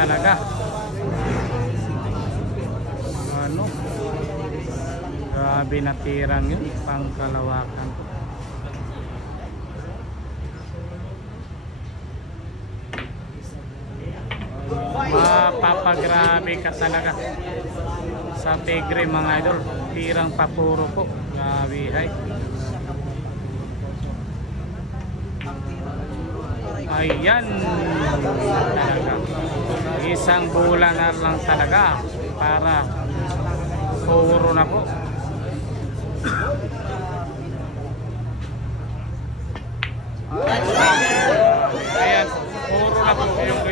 talaga. Ano? Grabe na tirang yun, pangkalawakan. Mapapagrabe ka talaga sa Tigre mga idol. Tirang papuro po. Grabe hay. Ayan talaga. Isang bulan na lang talaga para puro na po. Ayan, puro na po yung